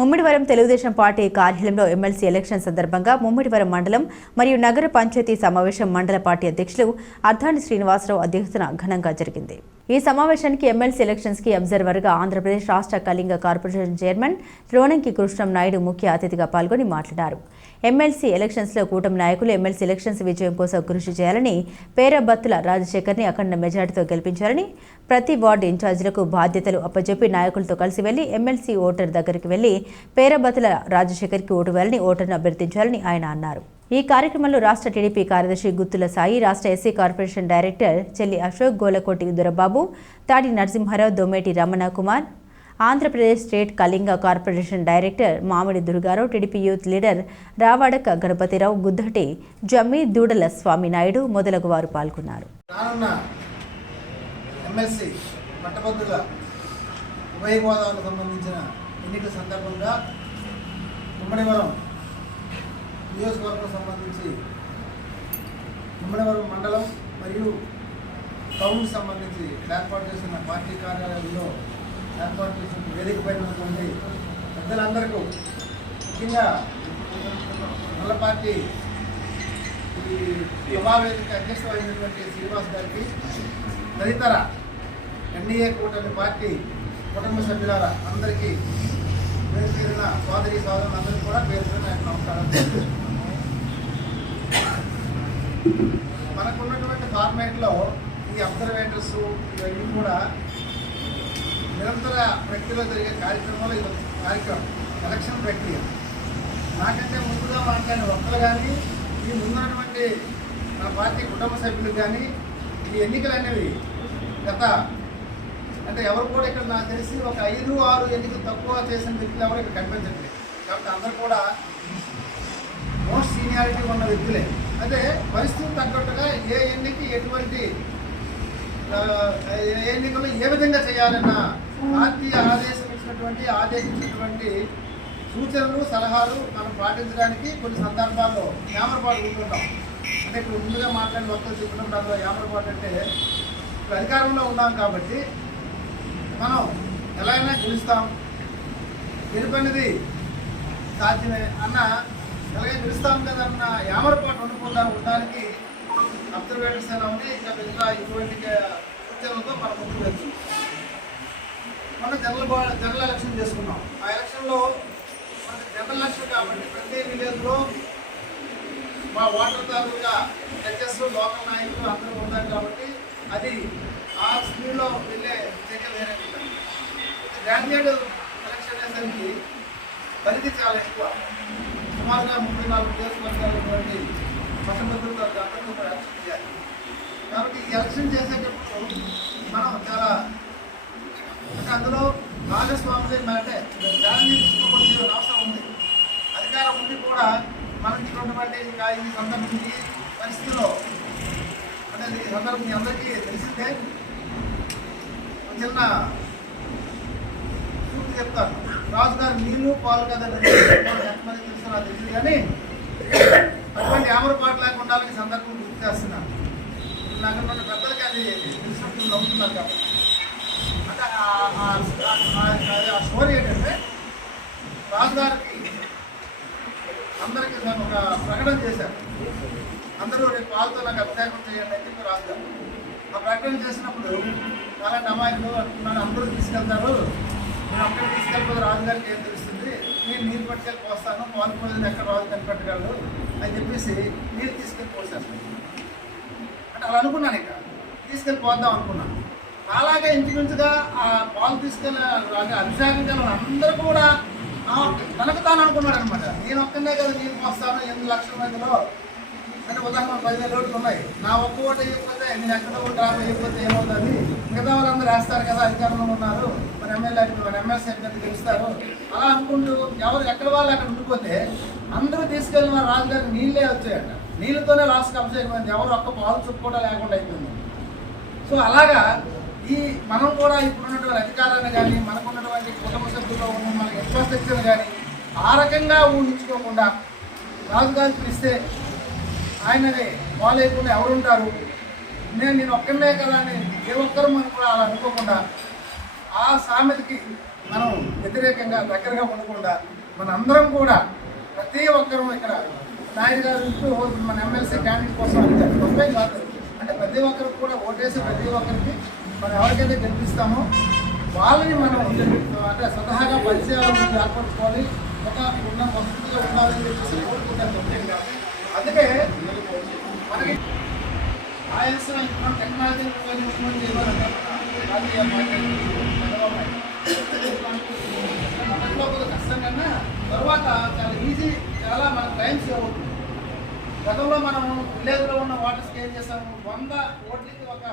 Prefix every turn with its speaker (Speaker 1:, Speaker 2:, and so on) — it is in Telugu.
Speaker 1: ముమ్మిడివరం తెలుగుదేశం పార్టీ కార్యాలయంలో ఎమ్మెల్సీ ఎలక్షన్ సందర్భంగా ముమ్మిడివరం మండలం మరియు నగర పంచాయతీ సమావేశం మండల పార్టీ అధ్యక్షులు అర్థాని శ్రీనివాసరావు అధ్యక్షతన ఘనంగా జరిగింది. ఈ సమావేశానికి ఎమ్మెల్సీ ఎలక్షన్స్కి అబ్జర్వర్గా ఆంధ్రప్రదేశ్ రాష్ట్ర కళింగ కార్పొరేషన్ చైర్మన్ రోణంకి కృష్ణం నాయుడు ముఖ్య అతిథిగా పాల్గొని మాట్లాడారు. ఎమ్మెల్సీ ఎలక్షన్స్లో కూటమి నాయకులు ఎమ్మెల్సీ ఎలక్షన్స్ విజయం కోసం కృషి చేయాలని పేరబత్తుల రాజశేఖర్ని అఖండ మెజార్టీతో గెలిపించాలని ప్రతి వార్డు ఇన్ఛార్జీలకు బాధ్యతలు అప్పచెప్పి నాయకులతో కలిసి వెళ్ళి ఎమ్మెల్సీ ఓటర్ దగ్గరికి వెళ్ళి పేరబత్తుల రాజశేఖర్కి ఓటు వేయాలని ఓటర్ను అభ్యర్థించాలని ఆయన అన్నారు. ఈ కార్యక్రమంలో రాష్ట్ర టీడీపీ కార్యదర్శి గుత్తుల సాయి రాష్ట్ర ఎస్సీ కార్పొరేషన్ డైరెక్టర్ చెల్లి Ashok Golakoti Durababu Tati Narasimharao Dommeti Ramana Kumar Andhra Pradesh state Kalinga corporation director Mamidi Durgarao TDP youth leader Ravadaka Ganapathirao Guddati Jammi Doodala Swamy Naidu మొదలగు వారు పాల్గొన్నారు.
Speaker 2: ఉభయ గోదావరికి సంబంధించిన ఎన్నికల సందర్భంగా ఉమ్మడివరం నియోజకవర్గం సంబంధించి ఉమ్మడివరం మండలం మరియు టౌన్కి సంబంధించి ఏర్పాటు చేసిన పార్టీ కార్యాలయంలో ఏర్పాటు చేసిన వేదిక ఉన్నటువంటి పెద్దలందరికీ ముఖ్యంగా నల్ల పార్టీ ఈ సమావేశకి అధ్యక్షత శ్రీనివాస్ గారికి తదితర ఎన్డీఏ కూటమి పార్టీ కుటుంబ సభ్యుల అందరికీ పేరు పేరున సోదరి సోదరులందరికీ కూడా పేరు పేరున నమస్కారం మనకున్నటువంటి ఫార్మేట్లో ఈ అబ్జర్వేటర్స్ ఇవన్నీ కూడా నిరంతర ప్రక్రియలో జరిగే కార్యక్రమాలు ఇది కార్యక్రమం ఎలక్షన్ ప్రక్రియ. నాకంటే ముందుగా మాట్లాడిన వక్తలు కానీ ఈ ముందున్నటువంటి నా పార్టీ కుటుంబ సభ్యులు కానీ ఈ ఎన్నికలు అనేవి గత అంటే ఎవరు కూడా ఇక్కడ నాకు తెలిసి ఒక ఐదు ఆరు ఎన్నికలు తక్కువ చేసిన వ్యక్తులు ఎవరు ఇక్కడ కనిపించట్లేదు. కాబట్టి అందరూ కూడా మోస్ట్ సీనియారిటీ ఉన్న వ్యక్తులే. అదే పరిస్థితి తగ్గట్టుగా ఏ ఎన్నిక ఎటువంటి ఏ ఎన్నికలు ఏ విధంగా చేయాలన్న పార్టీ ఆదేశం ఇచ్చినటువంటి ఆదేశించినటువంటి సూచనలు సలహాలు మనం పాటించడానికి కొన్ని సందర్భాల్లో యామరపాటు ఉంటుంటాం. అంటే ఇప్పుడు ముందుగా మాట్లాడిన వక్తలు చెప్పినప్పుడు దాంట్లో యామరపాటు అంటే ఇప్పుడు అధికారంలో ఉన్నాం కాబట్టి మనం ఎలా అయినా గెలుస్తాం. గెలుపనేది సాధ్యమే అన్న అలాగే గెలుస్తాం కదన్న యామరపాటు ఉండకుండా ఉండడానికి. అబ్జర్వేటర్స్ అయినా ఉంది? ఇంకా మిగతా ఇటువంటి సూచనలతో మనం ముందుకు వెళ్తున్నాం మనం జనరల్ బా- జనరల్ ఎలక్షన్ చేసుకున్నాం. ఆ ఎలక్షన్లో మనకి జనరల్ ఎలక్షన్ కాబట్టి ప్రతి విలేజ్లో మా ఓటర్ తాలూకా జడ్జెస్ లోకల్ నాయకులు అందరూ ఉంటారు కాబట్టి అది ఆ స్పీడ్లో వెళ్ళే చర్య వేరే గ్రాడ్యుయేట్ ఎలక్షన్ అనేసరికి పరిధి చాలా ఎక్కువ. సుమారుగా ముప్పై నాలుగు నియోజకవర్గాలు ఉన్నటువంటి పట్టభద్రులతో అందరితో ఎలక్షన్ చేయాలి. కాబట్టి ఎలక్షన్ చేసేటప్పుడు మనం చాలా అంటే అందులో భాగస్వాములు అంటే ఛాలెంజ్ తీసుకోవాల్సిన అవసరం ఉంది. అధికారం ఉండి కూడా మనకి ఇటువంటి ఈ సందర్భం ఈ పరిస్థితిలో అంటే ఈ సందర్భం మీ అందరికీ తెలిసిందే. చిన్న చెప్తాను రాజు గారు నీళ్ళు పాలు కదండి ఎంతమంది తెలుసు నాకు తెలియదు కానీ అటువంటి ఆమరపాటు లేకుండా ఉండాలని సందర్భం గుర్తు చేస్తున్నాను. నాకు ఉన్న పెద్దలకి అది తెలిసినట్టు నవ్వుతున్నారు కాబట్టి. అంటే ఆ- స్టోరీ ఏంటంటే రాజుగారికి అందరికీ నేను ఒక ప్రకటన చేశాను అందరూ రేపు పాలతో నాకు అభిషేకం చేయండి అని చెప్పి రాజుగారు. ఆ ప్రకటన చేసినప్పుడు చాలా అమాయకులు అంటున్నాడు అందరూ తీసుకెళ్తారు. నేను అక్కడ తీసుకెళ్ళిపోతే రాజుగారికి ఏం తెలుస్తుంది? నేను నీళ్ళు పట్టుకెళ్ళి పోస్తాను పాలు పోయింది ఎక్కడ రాజు కనిపెట్టగలడు అని చెప్పేసి నీళ్ళు తీసుకెళ్ళి పోసాను అంటే అలా అనుకున్నాను ఇక. తీసుకెళ్ళి పోద్దాం అనుకున్నాను. అలాగే ఇంచుమించుగా ఆ పాలు తీసుకెళ్ళి అభిషేకం అందరూ కూడా తనకు తాను అనుకున్నాడు అనమాట నేను ఒక్కనే కదా నీళ్ళు పోస్తాను ఎనిమిది లక్షల మందిలో అంటే ఉదాహరణ పదివేల ఓట్లు ఉన్నాయి. నా ఒక్క ఓటు అయిపోతే నేను ఎక్కడ డ్రాప్ అయిపోతే ఏమవుతుంది మిగతా వాళ్ళందరూ వేస్తారు కదా అధికారంలో ఉన్నారు. మన ఎమ్మెల్యే మన ఎమ్మెల్సీ అభ్యర్థి గెలుస్తారు అలా అనుకుంటూ ఎవరు ఎక్కడ వాళ్ళు అక్కడ ఉండిపోతే అందరూ తీసుకెళ్ళిన రాజుగారికి నీళ్ళే వచ్చాయంట. నీళ్ళతోనే రాష్ట్ర అభిషేకం ఎవరు ఒక్క పాలు చుక్క లేకుండా అయిపోయింది. సో అలాగా ఈ మనం కూడా ఇప్పుడున్నటువంటి అధికారాన్ని కానీ మనకున్నటువంటి కుటుంబ సభ్యుల్లో ఉన్న మన ఇన్ఫ్రాస్ట్రక్చర్ కానీ ఆ రకంగా ఊహించుకోకుండా రాజుగారు పిలిస్తే ఆయనని లేకుండా ఎవరుంటారు? నేను నేను ఒక్కనే కదా అని ఏ ఒక్కరు మనం కూడా అలా అనుకోకుండా ఆ సామెతకి మనం వ్యతిరేకంగా దగ్గరగా ఉండకుండా మన అందరం కూడా ప్రతి ఒక్కరూ ఇక్కడ నాయుడు గారు మన ఎమ్మెల్సీ క్యాండిడేట్ కోసం అంటే గొప్పే కాదు. అంటే ప్రతి ఒక్కరికి కూడా ఓటేసి ప్రతి ఒక్కరికి మనం ఎవరికైతే గెలిపిస్తామో వాళ్ళని మనం అంటే స్వతహాగా పరిచయాలు ఏర్పరచుకోవాలి ఒక ఉన్న పరిస్థితిలో ఉండాలని చెప్పేసి కోరుకుంటాను అందుకే మనకి ఆయస్ మనం టెక్నాలజీ ఉపయోగించుకొని కష్టం కన్నా తర్వాత చాలా ఈజీ చాలా మన టైం సేవ్ అవుతుంది. గతంలో మనం విలేజ్లో ఉన్న వాటర్స్కి ఏం చేస్తాము వంద ఓట్లకి ఒక